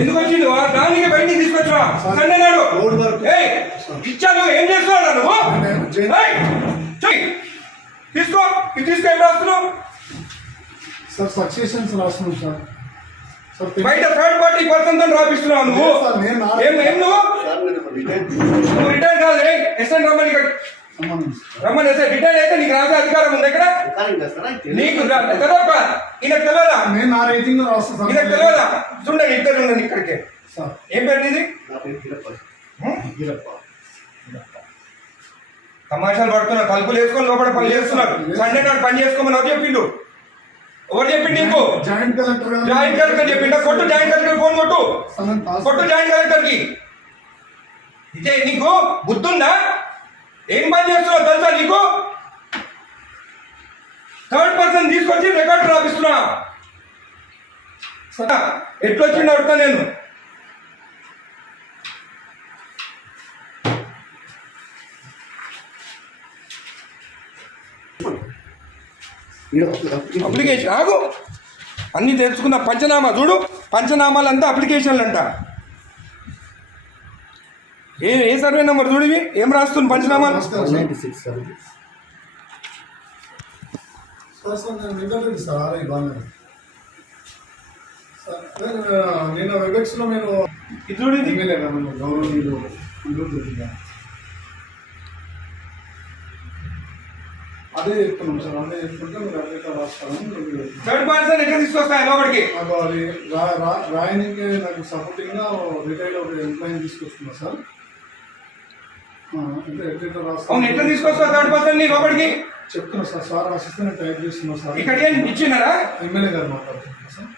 ఎందుకు వచ్చింది దానికి బయటికి తీసుకొచ్చా సండే నాడు ఇచ్చాను. ఏం చేస్తున్నాడు నువ్వు? తీసుకో ఇది తీసుకో. ఏం రాస్తున్నావు సార్? సక్సెషన్స్ రాస్తున్నాం సార్. బయట థర్డ్ పార్టీ పర్సన్ తో రాపిస్తున్నావు నువ్వు. ఏం నువ్వు రిటైర్ కాదు. ఎస్ఎన్ రమ్మని రమ్మని ఎస్ఐ రిటైర్ అయితే నీకు రాసే అధికారం ఉంది ఇక్కడ. నీకు తెలియదా? ఈయనకు తెలియదా? ఈయనకు తెలియదా? చూడండి ఇద్దరు ఉండండి ఇక్కడికి. ఏం పేరు నీది? తమాషాలు పడుతున్నారు. తలుపులు వేసుకొని లోపల పని చేస్తున్నారు. సండే నాడు పని చేసుకోమని ఎవరు చెప్పిండు? ఎవరు చెప్పిండు నీకు? జాయింట్ కలెక్టర్ చెప్పిండా? కొట్టు జాయింట్ కలెక్టర్ ఫోన్ కొట్టు. కొట్టు జాయింట్ కలెక్టర్ కి. ఇదే నీకు బుద్ధుందా? ఏం పని చేస్తున్నావు తెలుసా నీకు? థర్డ్ పర్సన్ తీసుకొచ్చి రికార్డు రాపిస్తున్నా. ఎట్లొచ్చిండు అడుగుతా నేను. అప్లికేషన్ ఆగు అన్నీ తెలుసుకున్న. పంచనామా చూడు. పంచనామాలు అంతా అప్లికేషన్లు అంట. ఏ సర్వే నెంబర్ చూడివి? ఏం రాస్తుంది పంచనామాలు? నేను వెబెక్స్ లో నేను చూడండి అదే చెప్తున్నాం సార్. అదే చెప్తుంటే మీరు అదే రాస్తాను. థర్డ్ పర్సన్ ఎట్లా తీసుకొస్తాయి లోపలికి? అది రాయనికి నాకు సపోర్టింగ్ గా రిటైల్ ఒక ఎంప్లాయీ తీసుకొస్తున్నా సార్. అవును ఎట్లా తీసుకొస్తా థర్డ్ పర్సన్ ని లోపలికి? చెప్తున్నా సార్. సార్ రాసిస్తే టైప్ చేస్తున్నా సార్. ఇక్కడ ఏం ఇచ్చినారా? ఎమ్మెల్యే గారు మాట్లాడుతున్నా సార్.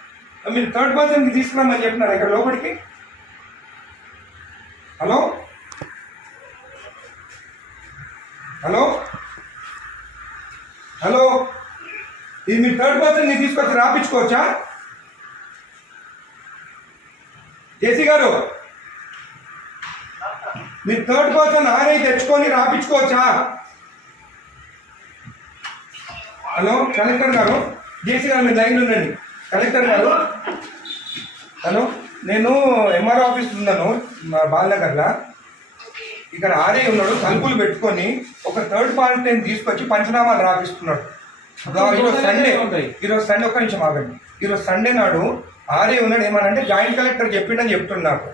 మీరు థర్డ్ పర్సన్ కి తీసుకురామని చెప్పినారా ఇక్కడ లోపలికి? హలో హలో హలో ఇది మీరు థర్డ్ పర్సన్ ని తీసుకొచ్చి రాపించుకోవచ్చా? జేసీ గారు మీరు థర్డ్ పర్సన్ ఆర్ఐ తెచ్చుకొని రాపించుకోవచ్చా? హలో కలెక్టర్ గారు, జేసీ గారు మీరు లైన్ ఉండండి. కలెక్టర్ గారు హలో, నేను ఎంఆర్ఓ ఆఫీస్ ఉన్నాను బాలనగర్లో. ఇక్కడ ఆర్ఐ ఉన్నాడు. తలుపులు పెట్టుకొని ఒక థర్డ్ పార్టీని తీసుకొచ్చి పంచనామాలు రాపిస్తున్నాడు. ఈరోజు సండే ఒక్క నిమిషం ఆగండి. ఈరోజు సండే నాడు ఆర్ఐ ఉన్నాడు. ఏమనంటే జాయింట్ కలెక్టర్ చెప్పిండని చెప్తున్నాడు.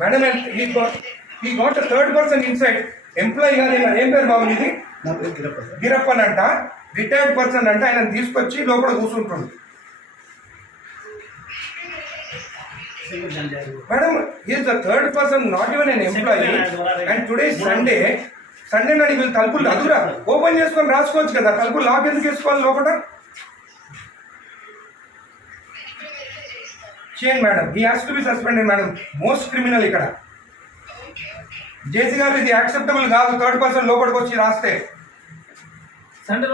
మేడం ఈ గోట్ థర్డ్ పర్సన్ ఇన్సైడ్ ఎంప్లాయీ కాదు. ఏం పేరు బాబు ఇది? గిరప్పన్ అంట. రిటైర్డ్ పర్సన్ అంటే ఆయన తీసుకొచ్చి లోపల కూర్చుంటుంది. Madam is the third person, not even n employee. And today Sunday నాడు వీళ్ళు తలుపులు అదురా ఓపెన్ చేసుకొని రాసుకోవచ్చు కదా. తలుపులు లాక్ ఎందుకు వేసుకోవాలి లోపల? చేయండి madam. He has to be suspended madam. Most criminal ఇక్కడ. జేసీ గారు ఇది యాక్సెప్టబుల్ కాదు. థర్డ్ పర్సన్ లోపలికి వచ్చి రాస్తే సండే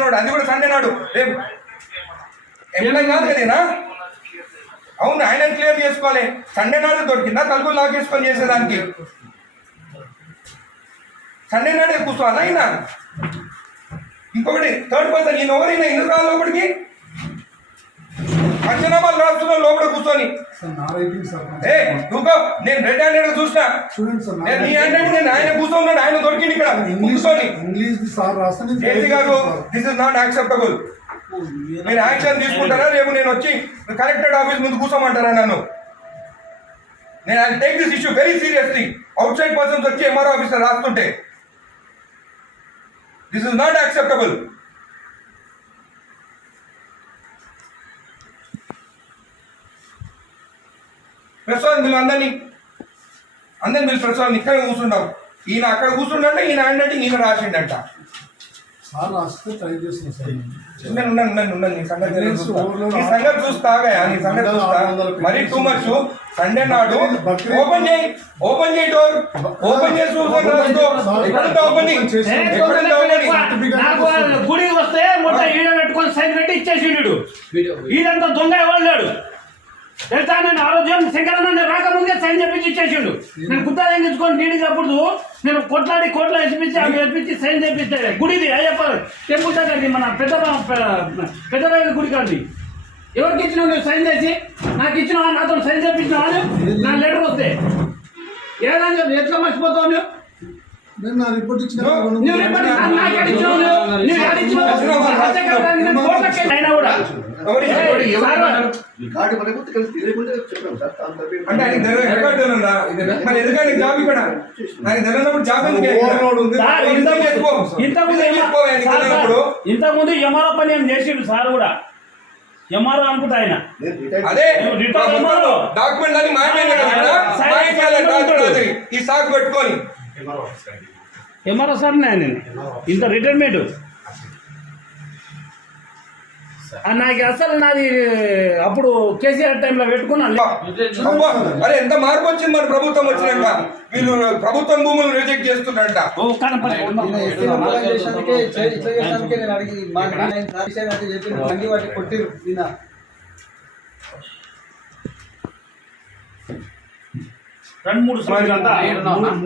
నాడు, అది కూడా సండే నాడు. రేపు ఎంప్లాయీ కాదు కదేనా? అవును, ఆయన క్లియర్ చేసుకోవాలి. సండే నాడు దొరికిందా తలుపులు లాక్ చేసుకొని చేసేదానికి? సండే నాడే కూర్చోవాలా ఆయన? ఇంకొకటి థర్డ్ పర్సన్ ఈయన ఎవరైనా ఎందుకు రాదు లోపలికి? పంచనామాలు రాస్తున్నావు లోపల కూర్చొని. నువ్వు నేను రెడ్ హ్యాండెడ్ చూసినా. నేను నీ హ్యాండెడ్ నేను ఆయన కూర్చోన్నాడు. ఆయన దొరికింది ఇక్కడ కూర్చొని. జేసీ గారు దిస్ ఇస్ నాట్ యాక్సెప్టబుల్. మీరు యాక్షన్ తీసుకుంటారా? రేపు నేను వచ్చి కలెక్టరేట్ ఆఫీస్ ముందు కూర్చోమంటారా నన్ను? నేను I take this issue very seriously. Outside persons వచ్చి ఎంఆర్ఓ ఆఫీసర్ రాస్తుంటే this is not acceptable. Prasad మీరు అందరినీ మీరు ప్రసాద్ ఇక్కడ కూర్చుంటాం. ఈయన అక్కడ కూర్చుంటే ఈయన హ్యాండ్ ఈయన రాసిండంట. నీ సంగతి చూస్తాగా. నీ సంగతి చూస్తా. మరీ టూ మచ్. సండే నాడు ఓపెన్ చేయి డోర్. ఓపెన్ చేసి ఎక్కడుంటే ఓపెనింగ్ గుడికి వస్తే మొత్తం ఈడ పెట్టుకొని సైన్ పెట్టి ఇచ్చేసి ఇదంతా దొంగ ఎవరు లేడు. తెలుసా నేను ఆరోగ్యం శంకరన్న రాకముందే సైన్ చేపించి ఇచ్చేసిండు. నేను గుత్తా తెంగించుకొని నీడికి అప్పుడు నేను కొట్లాడి కోట్ల వేసిపించి అవి వేపించి సైన్ చేపిస్తే గుడిది అయ్యప్ప టెంపుల్ దగ్గరది మన పెద్ద గుడి కాదు. ఎవరికి ఇచ్చినావు నువ్వు సైన్ చేసి? నాకు ఇచ్చినావా? నాతో సైన్ చేపించినావా? నా లెటర్ వస్తే ఏదని చెప్పి ఎట్లా మర్చిపోతావు నువ్వు? నేను నా రిపోర్ట్ ఇచ్చిన నువ్వు రిపోర్ట్ నాకు ఇచ్చినావు. నువ్వు యాడ్ ఇచ్చినావు? అయినా కూడా అంటే ఆయనకి రికార్డు ఉందా? మరి ఎందుకంటే జాబ్ ఇక్కడ నాకు తెలియనప్పుడు జాబ్ ఇంతకుముందు ఎంఆర్ఓ పని ఏం చేసిండు సార్ కూడా. ఎంఆర్ఓ అనుకుంటా ఆయన. అదే డాక్యుమెంట్ అని మాయమైనా ఈ సాకు పెట్టుకొని ఎంఆర్ఓ సార్ నేను ఇంత రిటైర్మెంట్ నాకు అసలు నాది అప్పుడు కేసీఆర్ టైంలో పెట్టుకున్నాను. అరే ఎంత మార్పు వచ్చింది మన ప్రభుత్వం వచ్చినాక. వీళ్ళు ప్రభుత్వం భూములు రిజెక్ట్ చేస్తున్నారంట. రెండు మూడు